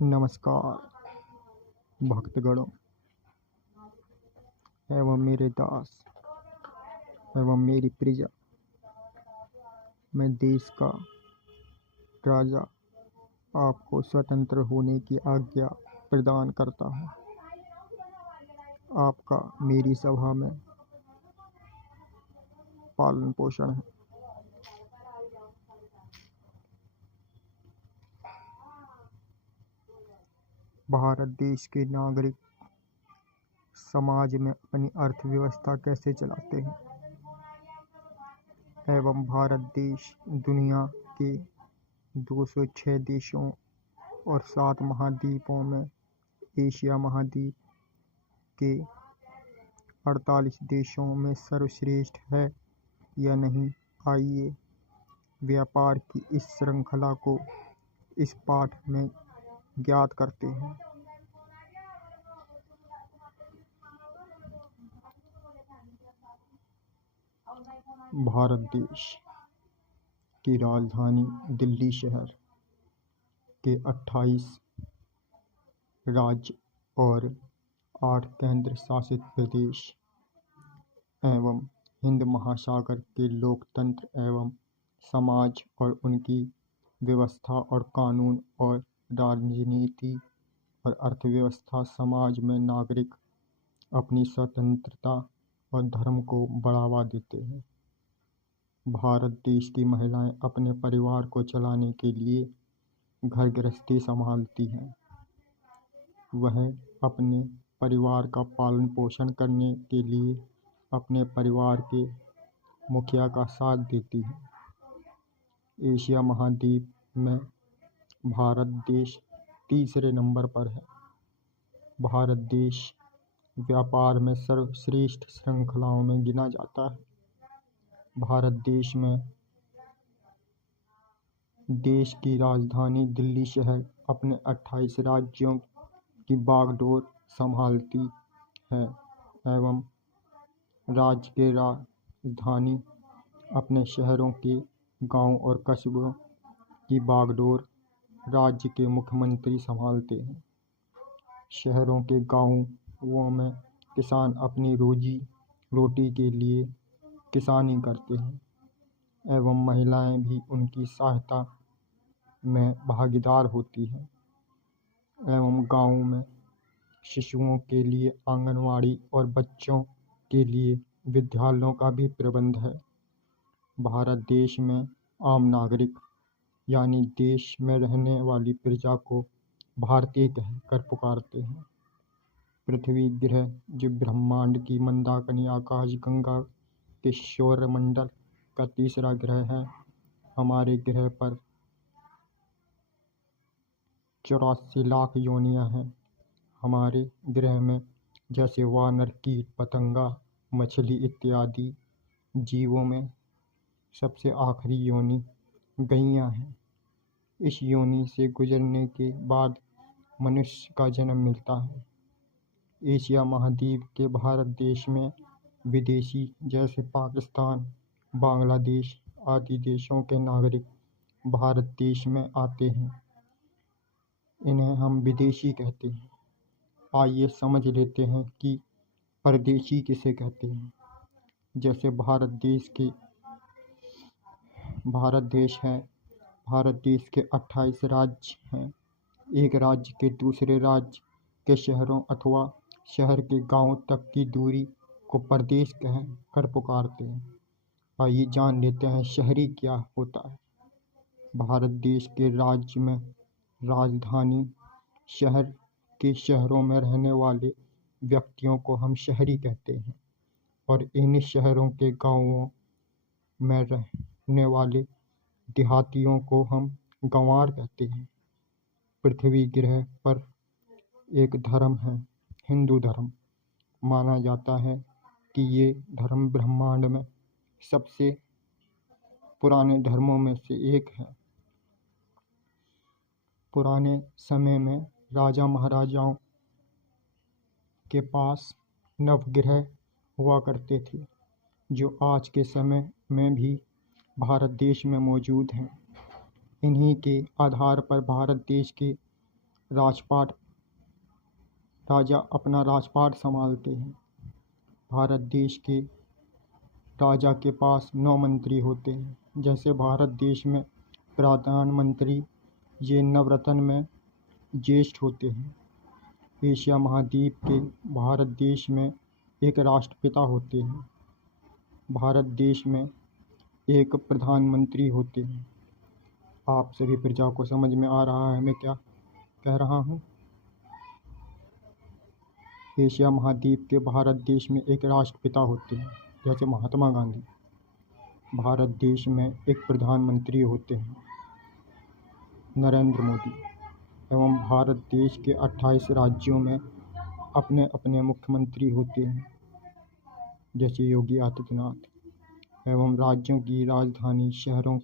नमस्कार भक्तगणों एवं मेरे दास एवं मेरी प्रजा। मैं देश का राजा आपको स्वतंत्र होने की आज्ञा प्रदान करता हूँ। आपका मेरी सभा में पालन पोषण है। भारत देश के नागरिक समाज में अपनी अर्थव्यवस्था कैसे चलाते हैं एवं भारत देश दुनिया के 206 देशों और 7 महाद्वीपों में एशिया महाद्वीप के 48 देशों में सर्वश्रेष्ठ है या नहीं, आइए व्यापार की इस श्रृंखला को इस पाठ में ज्ञात करते हैं। भारत देश की राजधानी दिल्ली शहर के 28 राज्य और 8 केंद्र शासित प्रदेश एवं हिंद महासागर के लोकतंत्र एवं समाज और उनकी व्यवस्था और कानून और राजनीति और अर्थव्यवस्था समाज में नागरिक अपनी स्वतंत्रता और धर्म को बढ़ावा देते हैं। भारत देश की महिलाएं अपने परिवार को चलाने के लिए घर गृहस्थी संभालती हैं। वह अपने परिवार का पालन पोषण करने के लिए अपने परिवार के मुखिया का साथ देती हैं। एशिया महाद्वीप में भारत देश तीसरे नंबर पर है। भारत देश व्यापार में सर्वश्रेष्ठ श्रृंखलाओं में गिना जाता है। भारत देश में देश की राजधानी दिल्ली शहर अपने 28 राज्यों की बागडोर संभालती है एवं राज्य के राजधानी अपने शहरों के गांव और कस्बों की बागडोर राज्य के मुख्यमंत्री संभालते हैं। शहरों के गांवों में किसान अपनी रोजी रोटी के लिए किसानी करते हैं एवं महिलाएं भी उनकी सहायता में भागीदार होती हैं एवं गांव में शिशुओं के लिए आंगनवाड़ी और बच्चों के लिए विद्यालयों का भी प्रबंध है। भारत देश में आम नागरिक यानी देश में रहने वाली प्रजा को भारतीय कहकर पुकारते हैं। पृथ्वी ग्रह जो ब्रह्मांड की मंदाकिनी आकाश गंगा के सौरमंडल का तीसरा ग्रह है। हमारे ग्रह पर 84 लाख योनियां हैं। हमारे ग्रह में जैसे वानर, कीट, पतंगा, मछली इत्यादि जीवों में सबसे आखिरी योनि गैया है। इस योनि से गुजरने के बाद मनुष्य का जन्म मिलता है। एशिया महाद्वीप के भारत देश में विदेशी जैसे पाकिस्तान, बांग्लादेश आदि देशों के नागरिक भारत देश में आते हैं। इन्हें हम विदेशी कहते हैं। आइए समझ लेते हैं कि परदेशी किसे कहते हैं। जैसे भारत देश है। भारत देश के 28 राज्य हैं। एक राज्य के दूसरे राज्य के शहरों अथवा शहर के गांव तक की दूरी को प्रदेश कह कर पुकारते हैं। आइए जान लेते हैं शहरी क्या होता है। भारत देश के राज्य में राजधानी शहर के शहरों में रहने वाले व्यक्तियों को हम शहरी कहते हैं और इन शहरों के गांवों में रहने वाले देहातियों को हम गंवार कहते हैं। पृथ्वी ग्रह पर एक धर्म है, हिंदू धर्म। माना जाता है कि ये धर्म ब्रह्मांड में सबसे पुराने धर्मों में से एक है। पुराने समय में राजा महाराजाओं के पास नवग्रह हुआ करते थे, जो आज के समय में भी भारत देश में मौजूद हैं। इन्हीं के आधार पर भारत देश के राजपाट राजा अपना राजपाट संभालते हैं। भारत देश के राजा के पास 9 मंत्री होते हैं। जैसे भारत देश में प्रधानमंत्री ये नवरत्न में ज्येष्ठ होते हैं। एशिया महाद्वीप के भारत देश में एक राष्ट्रपिता होते हैं। भारत देश में एक प्रधानमंत्री होते हैं। आप सभी प्रजा को समझ में आ रहा है मैं क्या कह रहा हूँ? एशिया महाद्वीप के भारत देश में एक राष्ट्रपिता होते हैं, जैसे महात्मा गांधी। भारत देश में एक प्रधानमंत्री होते हैं, नरेंद्र मोदी। एवं भारत देश के 28 राज्यों में अपने अपने मुख्यमंत्री होते हैं, जैसे योगी आदित्यनाथ। एवं राज्यों की राजधानी शहरों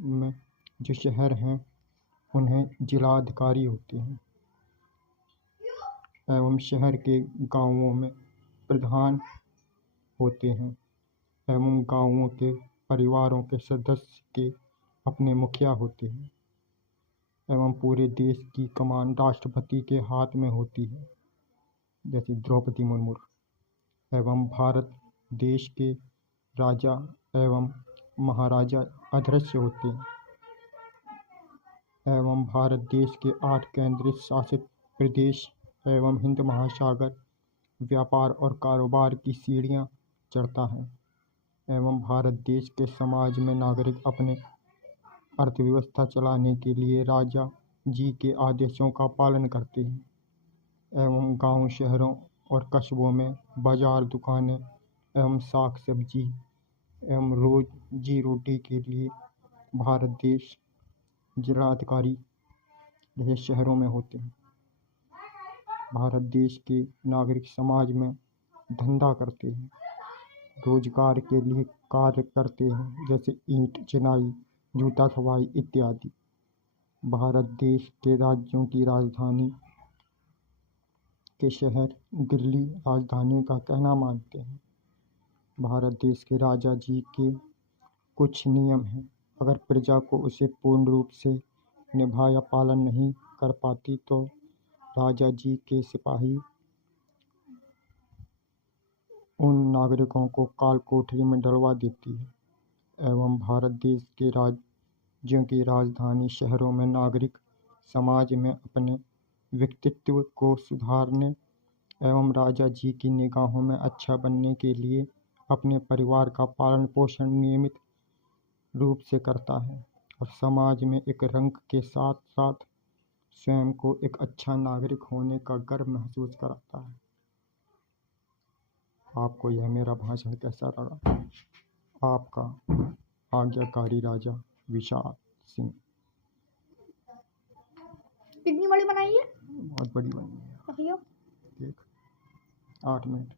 में जो शहर हैं उन्हें जिलाधिकारी होते हैं। एवं शहर के गांवों में प्रधान होते हैं। एवं गांवों के परिवारों के सदस्य के अपने मुखिया होते हैं। एवं पूरे देश की कमान राष्ट्रपति के हाथ में होती है, जैसे द्रौपदी मुर्मू। एवं भारत देश के राजा एवं महाराजा अदृश्य होते हैं। एवं भारत देश के 8 केंद्र शासित प्रदेश एवं हिंद महासागर व्यापार और कारोबार की सीढ़ियां चढ़ता है। एवं भारत देश के समाज में नागरिक अपने अर्थव्यवस्था चलाने के लिए राजा जी के आदेशों का पालन करते हैं। एवं गांव, शहरों और कस्बों में बाजार, दुकानें एवं साग सब्जी एवं रोजी रोटी के लिए भारत देश जिलाधिकारी जैसे शहरों में होते हैं। भारत देश के नागरिक समाज में धंधा करते हैं, रोजगार के लिए कार्य करते हैं, जैसे ईंट चिनाई, जूता सफाई इत्यादि। भारत देश के राज्यों की राजधानी के शहर दिल्ली राजधानी का कहना मानते हैं। भारत देश के राजा जी के कुछ नियम हैं। अगर प्रजा को उसे पूर्ण रूप से निभा या पालन नहीं कर पाती तो राजा जी के सिपाही उन नागरिकों को काल कोठरी में डलवा देती है। एवं भारत देश के राज्यों की राजधानी शहरों में नागरिक समाज में अपने व्यक्तित्व को सुधारने एवं राजा जी की निगाहों में अच्छा बनने के लिए अपने परिवार का पालन पोषण नियमित रूप से करता है और समाज में एक रंग के साथ साथ स्वयं को एक अच्छा नागरिक होने का गर्व महसूस कराता है। आपको यह मेरा भाषण कैसा लगा? आपका आज्ञाकारी राजा विशाल सिंह। कितनी बड़ी बनाई है? बहुत बड़ी बनी है। देखियो। देख 8 मिनट।